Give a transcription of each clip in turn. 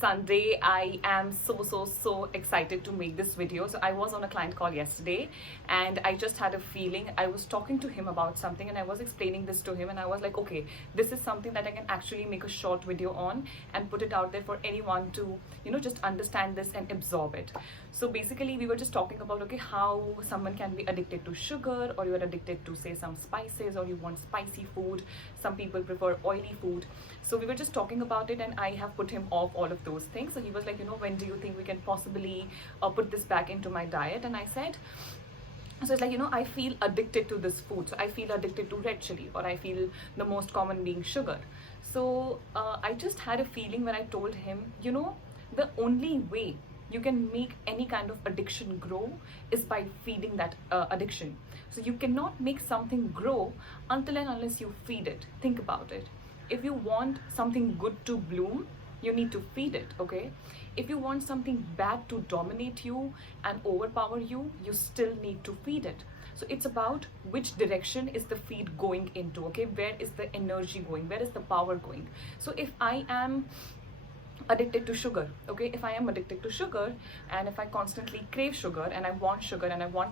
Sunday. I am so excited to make this video. So I was on a client call yesterday and I just had a feeling. I was talking to him about something and I was explaining this to him and I was like, okay, this is something that I can actually make a short video on and put it out there for anyone to, just understand this and absorb it. So basically we were just talking about, okay, how someone can be addicted to sugar, or you're addicted to say some spices, or you want spicy food. Some people prefer oily food. So we were just talking about it and I have put him off all of those things. So he was like, when do you think we can possibly put this back into my diet? And I said, so it's like, I feel addicted to this food. So I feel addicted to red chili, or I feel the most common being sugar. So I just had a feeling when I told him, the only way you can make any kind of addiction grow is by feeding that addiction. So you cannot make something grow until and unless you feed it. Think about it. If you want something good to bloom, you need to feed it, okay? If you want something bad to dominate you and overpower you, you still need to feed it. So it's about which direction is the feed going into, okay? Where is the energy going? Where is the power going? So if I am addicted to sugar, okay, if I am addicted to sugar and if I constantly crave sugar and I want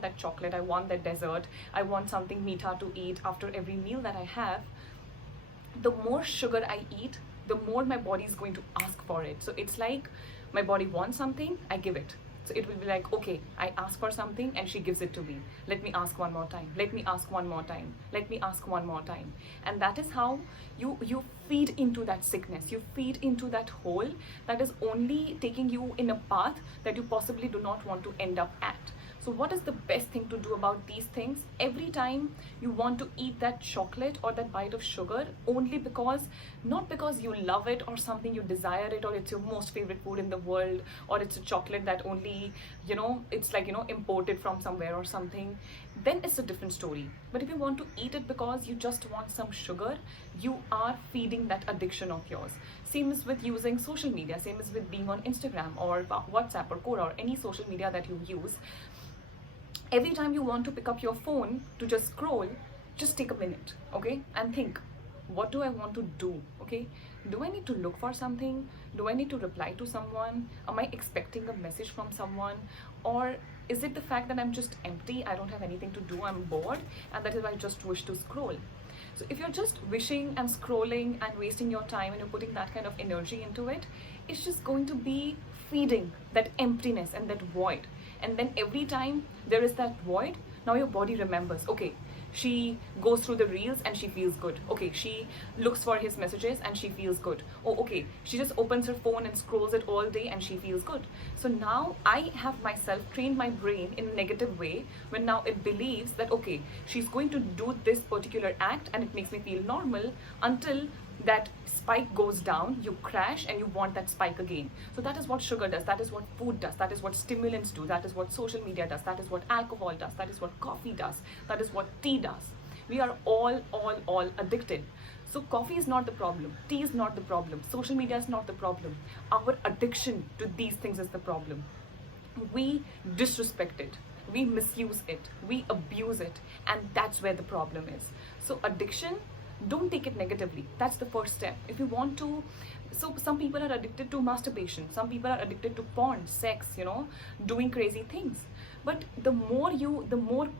that chocolate, I want that dessert, I want something meetha to eat after every meal that I have, the more sugar I eat, the more my body is going to ask for it. So it's like my body wants something, I give it. So it will be like, okay, I ask for something and she gives it to me. Let me ask one more time. Let me ask one more time. Let me ask one more time. And that is how you feed into that sickness. You feed into that hole that is only taking you in a path that you possibly do not want to end up at. So what is the best thing to do about these things? Every time you want to eat that chocolate or that bite of sugar, only because, not because you love it or something you desire it, or it's your most favorite food in the world, or it's a chocolate that only, it's like, imported from somewhere or something, then it's a different story. But if you want to eat it because you just want some sugar, you are feeding that addiction of yours. Same as with using social media, same as with being on Instagram or WhatsApp or Quora or any social media that you use. Every time you want to pick up your phone to just scroll, just take a minute, okay? And think, what do I want to do, okay? Do I need to look for something? Do I need to reply to someone? Am I expecting a message from someone? Or is it the fact that I'm just empty, I don't have anything to do, I'm bored, and that is why I just wish to scroll? So if you're just wishing and scrolling and wasting your time and you're putting that kind of energy into it, it's just going to be feeding that emptiness and that void. And then every time there is that void, now your body remembers, okay, she goes through the reels and she feels good. Okay, she looks for his messages and she feels good. Oh, okay, she just opens her phone and scrolls it all day and she feels good. So now I have myself trained my brain in a negative way, when now it believes that, okay, she's going to do this particular act and it makes me feel normal, until that spike goes down, you crash and you want that spike again. So that is what sugar does, that is what food does, that is what stimulants do, that is what social media does, that is what alcohol does, that is what coffee does, that is what tea does. We are all addicted. So coffee is not the problem, tea is not the problem, social media is not the problem. Our addiction to these things is the problem. We disrespect it, we misuse it, we abuse it, and that's where the problem is. So addiction, don't take it negatively. That's the first step. If you want to, so some people are addicted to masturbation, some people are addicted to porn, sex, doing crazy things. But the more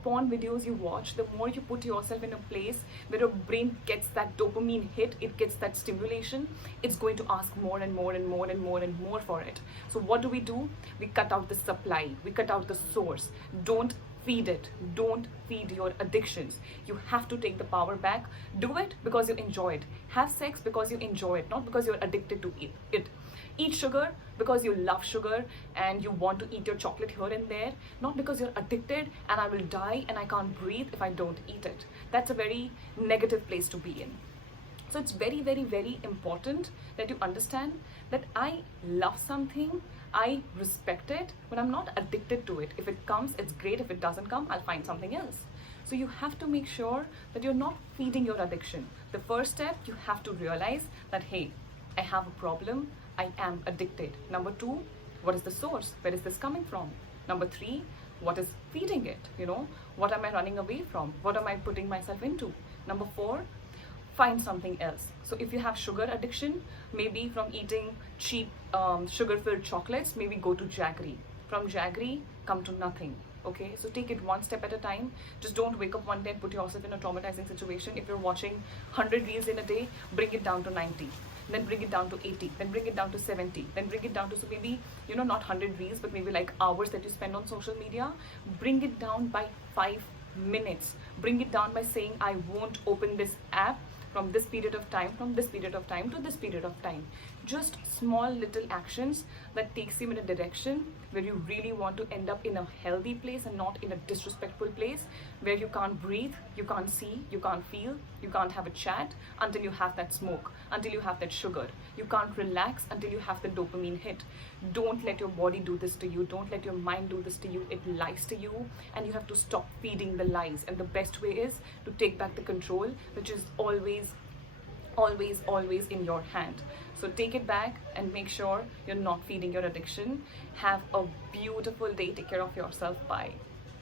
porn videos you watch, the more you put yourself in a place where your brain gets that dopamine hit, it gets that stimulation, it's going to ask more and more and more and more and more for it. So what do? We cut out the supply, we cut out the source. Don't feed it. Don't feed your addictions. You have to take the power back. Do it because you enjoy it. Have sex because you enjoy it, not because you're addicted to it. Eat sugar because you love sugar and you want to eat your chocolate here and there, not because you're addicted and I will die and I can't breathe if I don't eat it. That's a very negative place to be in. So it's very important that you understand that I love something, I respect it, but I'm not addicted to it. If it comes, it's great. If it doesn't come, I'll find something else. So you have to make sure that you're not feeding your addiction. The first step, you have to realize that, hey, I have a problem, I am addicted. Number 2, what is the source? Where is this coming from? Number 3, what is feeding it? What am I running away from? What am I putting myself into? Number 4, find something else. So if you have sugar addiction, maybe from eating cheap sugar-filled chocolates, maybe go to jaggery. From jaggery, come to nothing. Okay, so take it one step at a time. Just don't wake up one day and put yourself in a traumatizing situation. If you're watching 100 reels in a day, bring it down to 90, then bring it down to 80, then bring it down to 70, then bring it down to, so maybe, not 100 reels, but maybe like hours that you spend on social media. Bring it down by 5 minutes. Bring it down by saying, I won't open this app from this period of time, from this period of time to this period of time. Just small little actions that takes you in a direction where you really want to end up in a healthy place and not in a disrespectful place where you can't breathe, you can't see, you can't feel, you can't have a chat until you have that smoke, until you have that sugar. You can't relax until you have the dopamine hit. Don't let your body do this to you. Don't let your mind do this to you. It lies to you, and you have to stop feeding the lies. And the best way is to take back the control, which is always in your hand. So take it back and make sure you're not feeding your addiction. Have a beautiful day. Take care of yourself. Bye.